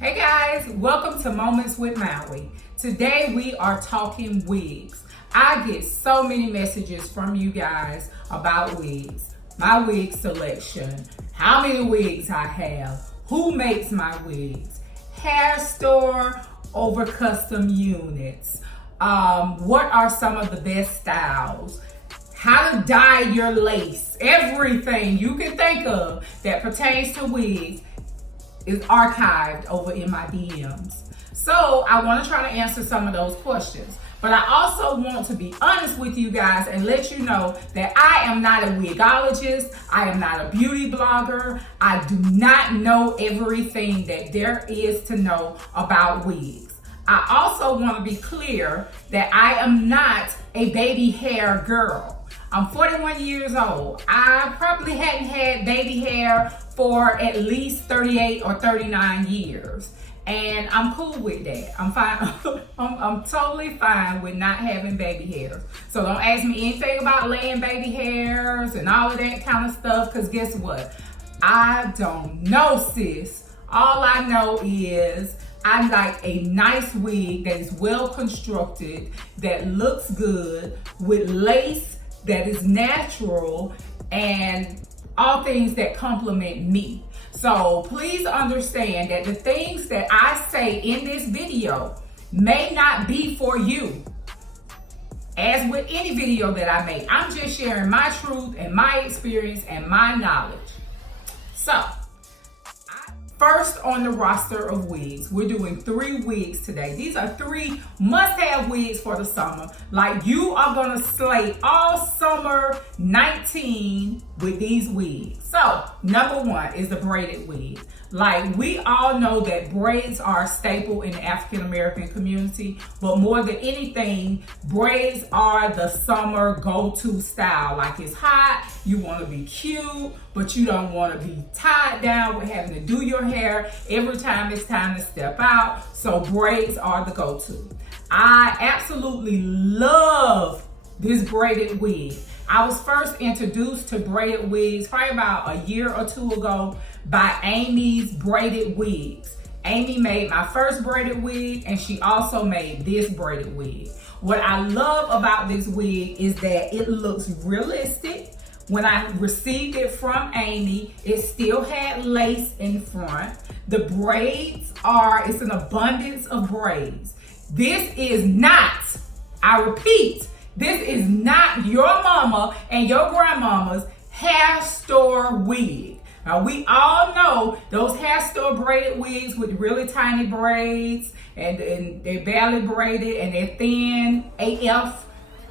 Hey guys, welcome to Moments with Maui. Today we are talking wigs. I get so many messages from you guys about wigs, my wig selection, how many wigs I have, who makes my wigs, hair store over custom units, what are some of the best styles, how to dye your lace, everything you can think of that pertains to wigs is archived over in my DMs. So I want to try to answer some of those questions. But I also want to be honest with you guys and let you know that I am not a wigologist. I am not a beauty blogger. I do not know everything that there is to know about wigs. I also want to be clear that I am not a baby hair girl. I'm 41 years old. I probably hadn't had baby hair for at least 38 or 39 years. And I'm cool with that. I'm fine. I'm totally fine with not having baby hairs. So don't ask me anything about laying baby hairs and all of that kind of stuff, because guess what? I don't know, sis. All I know is I like a nice wig that is well constructed, that looks good, with lace that is natural, and all things that complement me. So please understand that the things that I say in this video may not be for you. As with any video that I make, I'm just sharing my truth and my experience and my knowledge. So, first on the roster of wigs, we're doing 3 wigs today. These are 3 must-have wigs for the summer. Like, you are gonna slay all summer 19 with these wigs. So, number 1 is the braided wig. Like, we all know that braids are a staple in the African American community, but more than anything, braids are the summer go-to style. Like, it's hot, you wanna be cute, but you don't wanna be tied down with having to do your hair every time it's time to step out. So braids are the go-to. I absolutely love this braided wig. I was first introduced to braided wigs probably about a year or 2 ago by Amy's Braided Wigs. Amy made my first braided wig, and she also made this braided wig. What I love about this wig is that it looks realistic. When I received it from Amy, it still had lace in front. The braids it's an abundance of braids. This is not, I repeat, this is not your mama and your grandmama's hair store wig. Now, we all know those hair store braided wigs with really tiny braids, and they're barely braided and they're thin AF.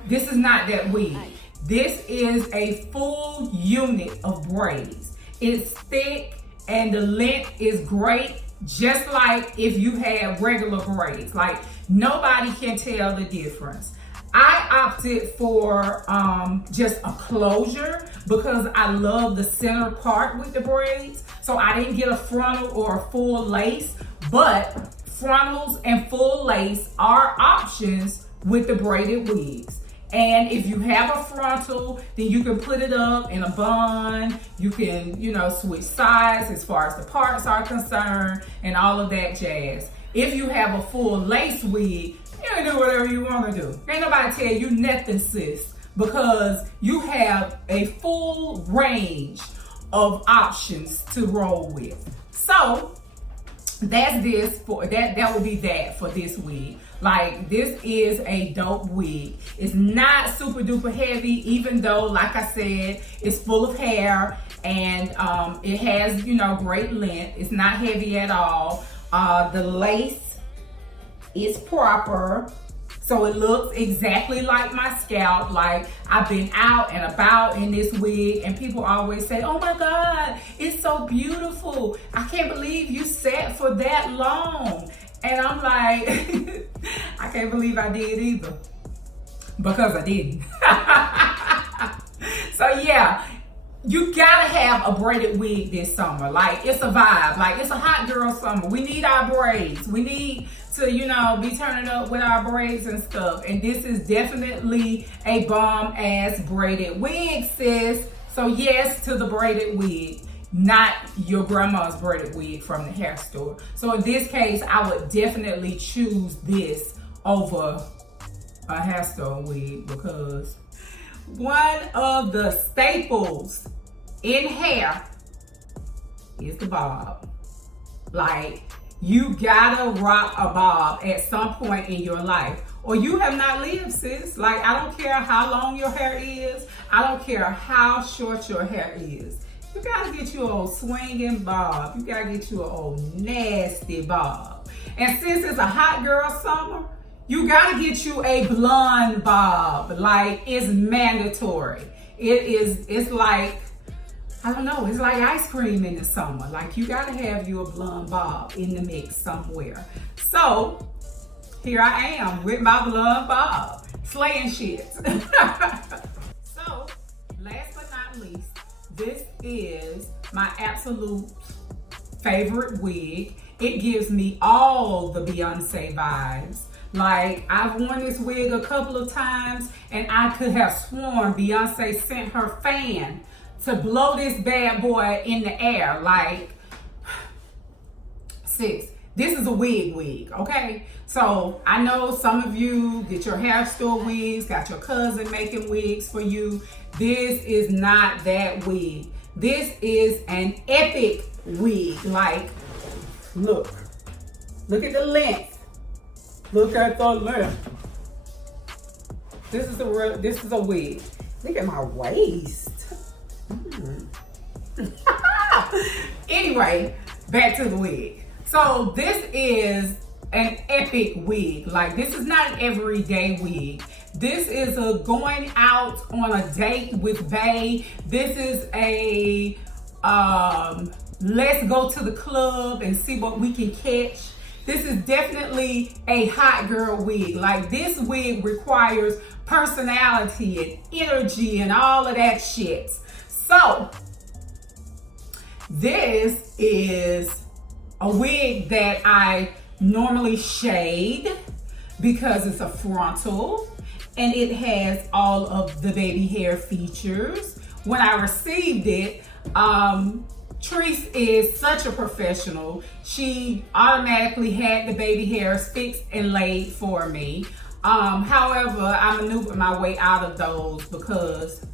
This is not that wig. This is a full unit of braids. It's thick and the length is great, just like if you had regular braids. Like, nobody can tell the difference. I opted for just a closure because I love the center part with the braids. So I didn't get a frontal or a full lace, but frontals and full lace are options with the braided wigs. And if you have a frontal, then you can put it up in a bun. You can, switch sides as far as the parts are concerned and all of that jazz. If you have a full lace wig, you can do whatever you want to do. Ain't nobody tell you nothing, sis, because you have a full range of options to roll with. So that's this for that. That will be that for this wig. Like, this is a dope wig. It's not super duper heavy, even though, like I said, it's full of hair and it has, great length. It's not heavy at all. The lace is proper, so it looks exactly like my scalp. Like, I've been out and about in this wig, and people always say, oh my God, it's so beautiful. I can't believe you sat for that long. And I'm like, I can't believe I did either, because I didn't. So yeah, you gotta have a braided wig this summer. Like, it's a vibe. Like, it's a hot girl summer. We need our braids. We need to, be turning up with our braids and stuff. And this is definitely a bomb ass braided wig, sis. So yes to the braided wig. not your grandma's braided wig from the hair store. So in this case, I would definitely choose this over a hair store wig, because one of the staples in hair is the bob. Like, you gotta rock a bob at some point in your life, or you have not lived, sis. Like, I don't care how long your hair is. I don't care how short your hair is. You gotta get you an old swinging bob. You gotta get you an old nasty bob. And since it's a hot girl summer, you gotta get you a blonde bob. Like, it's mandatory. It's like, I don't know, it's like ice cream in the summer. Like, you gotta have you a blonde bob in the mix somewhere. So, here I am with my blonde bob, slaying shit. So, last but not least, this is my absolute favorite wig. It gives me all the Beyonce vibes. Like, I've worn this wig a couple of times, and I could have sworn Beyonce sent her fan to blow this bad boy in the air. Like, sis, this is a wig, okay? So I know some of you get your hair store wigs, got your cousin making wigs for you. This is not that wig. This is an epic wig. Like, look at the length. Look at the length. This is a wig. Look at my waist. Anyway, back to the wig. So this is an epic wig. Like, this is not an everyday wig. This is a going out on a date with bae. This is a let's go to the club and see what we can catch. This is definitely a hot girl wig. Like, this wig requires personality and energy and all of that shit. So, this is a wig that I normally shade because it's a frontal and it has all of the baby hair features. When I received it, Treese is such a professional. She automatically had the baby hairs fixed and laid for me. However, I maneuvered my way out of those because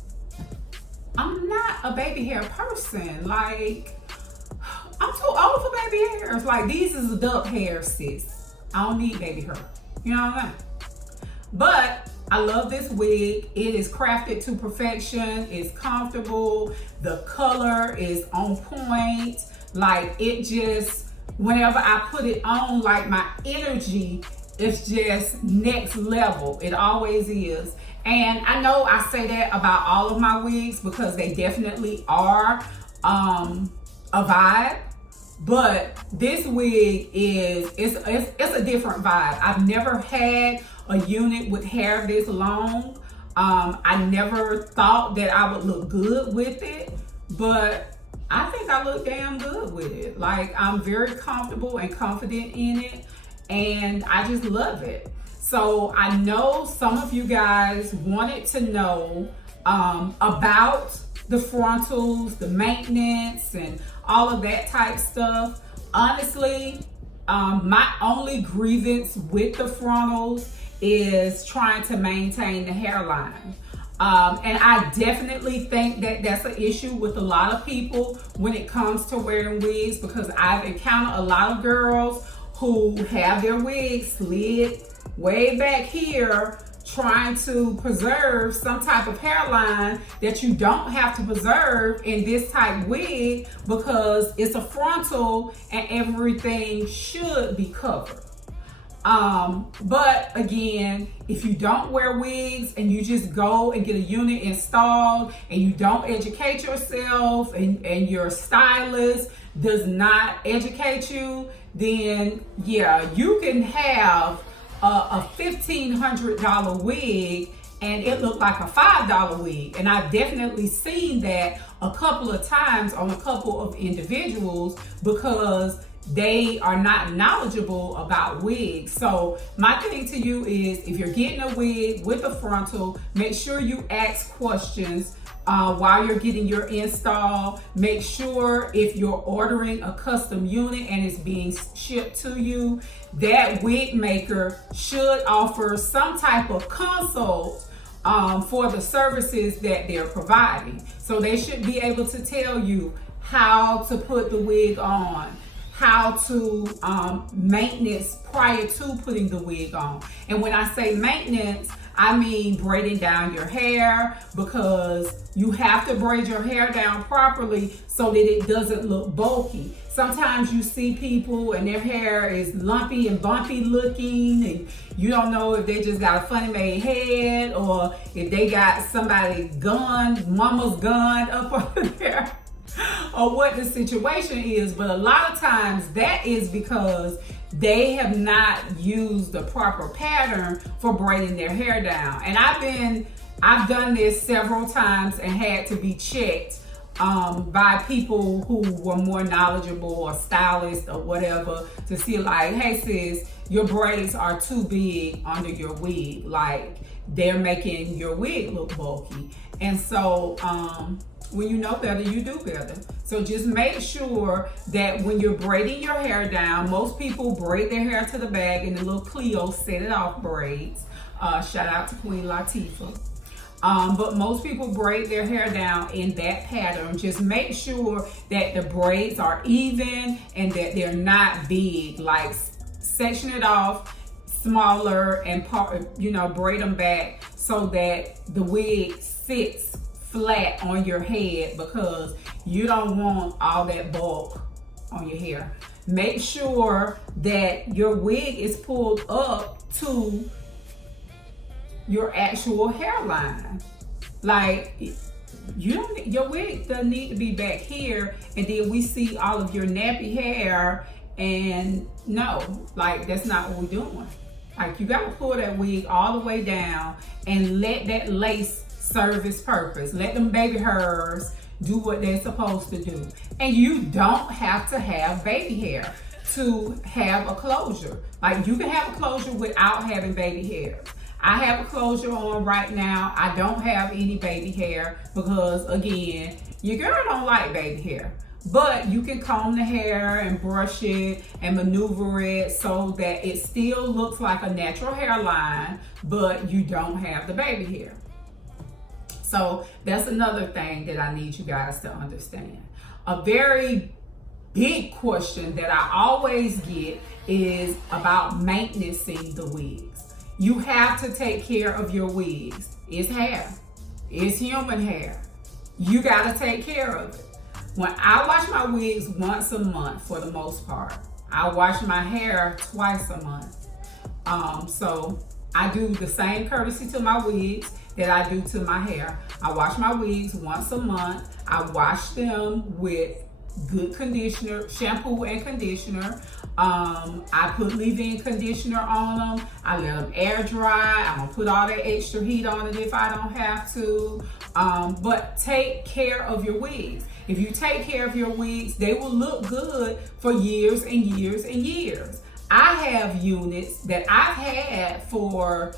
I'm not a baby hair person. Like, I'm too old for baby hairs. Like, these is adult hair, sis. I don't need baby hair. You know what I mean? But I love this wig. It is crafted to perfection. It's comfortable. The color is on point. Like, it just, whenever I put it on, like, my energy is just next level. It always is. And I know I say that about all of my wigs because they definitely are a vibe. But this wig it's a different vibe. I've never had a unit with hair this long. I never thought that I would look good with it, but I think I look damn good with it. Like, I'm very comfortable and confident in it, and I just love it. So I know some of you guys wanted to know about the frontals, the maintenance, and all of that type stuff. Honestly, my only grievance with the frontals is trying to maintain the hairline. And I definitely think that that's an issue with a lot of people when it comes to wearing wigs, because I've encountered a lot of girls who have their wigs slid way back here, trying to preserve some type of hairline that you don't have to preserve in this type wig because it's a frontal and everything should be covered. But again, if you don't wear wigs and you just go and get a unit installed and you don't educate yourself and your stylist does not educate you, then yeah, you can have a $1,500 wig and it looked like a $5 wig. And I've definitely seen that a couple of times on a couple of individuals because they are not knowledgeable about wigs. So my thing to you is, if you're getting a wig with a frontal, make sure you ask questions while you're getting your install. Make sure if you're ordering a custom unit and it's being shipped to you, that wig maker should offer some type of consult for the services that they're providing. So they should be able to tell you how to put the wig on, how to maintenance prior to putting the wig on. And when I say maintenance, I mean braiding down your hair, because you have to braid your hair down properly so that it doesn't look bulky. Sometimes you see people and their hair is lumpy and bumpy looking, and you don't know if they just got a funny made head or if they got somebody's gun, mama's gun up over there, or what the situation is. But a lot of times that is because they have not used the proper pattern for braiding their hair down. And I've done this several times and had to be checked by people who were more knowledgeable or stylists or whatever, to see like, hey sis, your braids are too big under your wig. Like, they're making your wig look bulky. And so when you know better, you do better. So just make sure that when you're braiding your hair down, most people braid their hair to the back in the little Clio set it off braids. Shout out to Queen Latifah. But most people braid their hair down in that pattern. Just make sure that the braids are even and that they're not big. Like, section it off smaller and braid them back so that the wig sits flat on your head, because you don't want all that bulk on your hair. Make sure that your wig is pulled up to your actual hairline. Like, your wig doesn't need to be back here and then we see all of your nappy hair, and no, like, that's not what we're doing. Like, you gotta pull that wig all the way down and let that lace serve its purpose. Let them baby hairs do what they're supposed to do. And you don't have to have baby hair to have a closure. Like, you can have a closure without having baby hair. I have a closure on right now. I don't have any baby hair because, again, your girl don't like baby hair. But you can comb the hair and brush it and maneuver it so that it still looks like a natural hairline, but you don't have the baby hair. So that's another thing that I need you guys to understand. A very big question that I always get is about maintaining the wigs. You have to take care of your wigs. It's hair. It's human hair. You gotta take care of it. When I wash my wigs once a month for the most part. I wash my hair twice a month. So I do the same courtesy to my wigs that I do to my hair. I wash my wigs once a month. I wash them with good conditioner, shampoo and conditioner. I put leave-in conditioner on them. I let them air dry. I'm gonna put all that extra heat on it if I don't have to. But take care of your wigs. If you take care of your wigs, they will look good for years and years and years. I have units that I've had for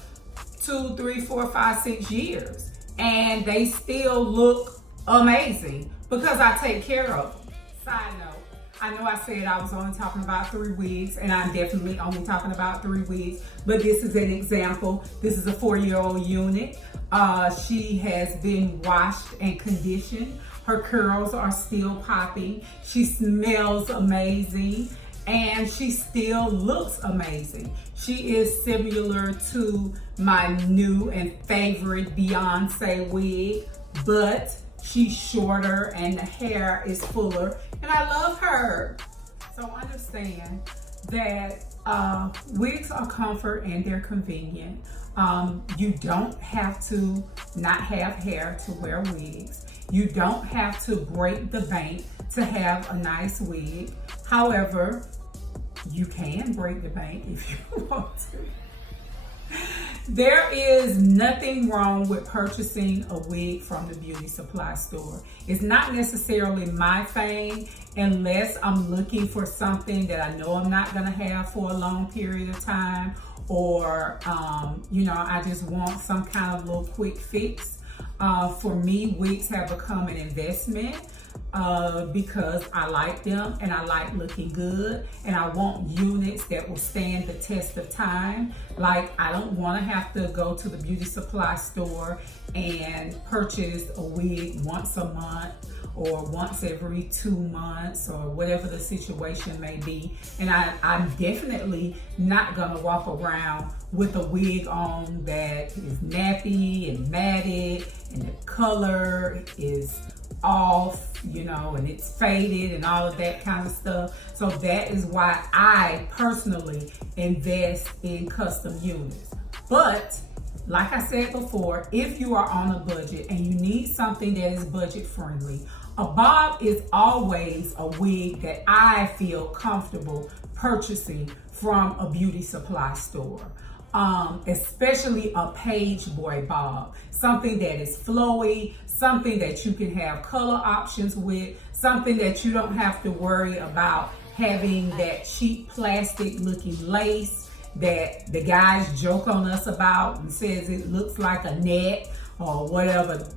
2, 3, 4, 5, 6 years, and they still look amazing because I take care of them. Side note, I know I said I was only talking about 3 wigs, and I'm definitely only talking about 3 wigs, but this is an example. This is a 4-year-old unit. She has been washed and conditioned. Her curls are still popping. She smells amazing, and she still looks amazing. She is similar to my new and favorite Beyonce wig, but she's shorter and the hair is fuller, and I love her. So understand that wigs are comfort and they're convenient. You don't have to not have hair to wear wigs. You don't have to break the bank to have a nice wig. However, you can break the bank if you want to. There is nothing wrong with purchasing a wig from the beauty supply store. It's not necessarily my thing unless I'm looking for something that I know I'm not gonna have for a long period of time, or I just want some kind of little quick fix. For me, wigs have become an investment because I like them and I like looking good, and I want units that will stand the test of time. Like, I don't want to have to go to the beauty supply store and purchase a wig once a month or once every 2 months or whatever the situation may be. And I'm definitely not gonna walk around with a wig on that is nappy and matted and the color is off, you know, and it's faded and all of that kind of stuff. So that is why I personally invest in custom units. But like I said before, if you are on a budget and you need something that is budget friendly, a bob is always a wig that I feel comfortable purchasing from a beauty supply store. Especially a page boy bob, something that is flowy, something that you can have color options with, something that you don't have to worry about having that cheap plastic looking lace that the guys joke on us about and says it looks like a net or whatever,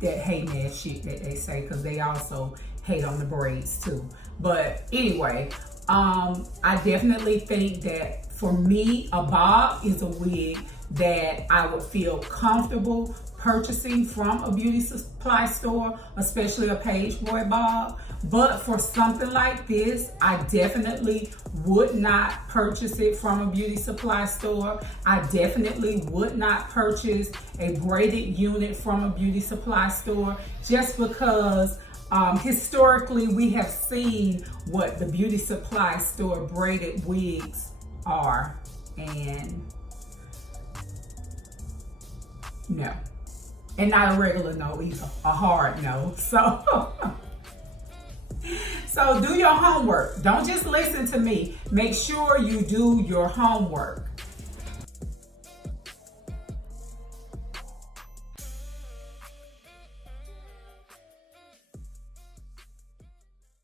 that hate ass shit that they say, because they also hate on the braids too. But anyway, I definitely think that for me, a bob is a wig that I would feel comfortable purchasing from a beauty supply store, especially a page boy bob. But for something like this, I definitely would not purchase it from a beauty supply store. I definitely would not purchase a braided unit from a beauty supply store, just because historically we have seen what the beauty supply store braided wigs are, and no. And not a regular no either, a hard no. So do your homework. Don't just listen to me. Make sure you do your homework.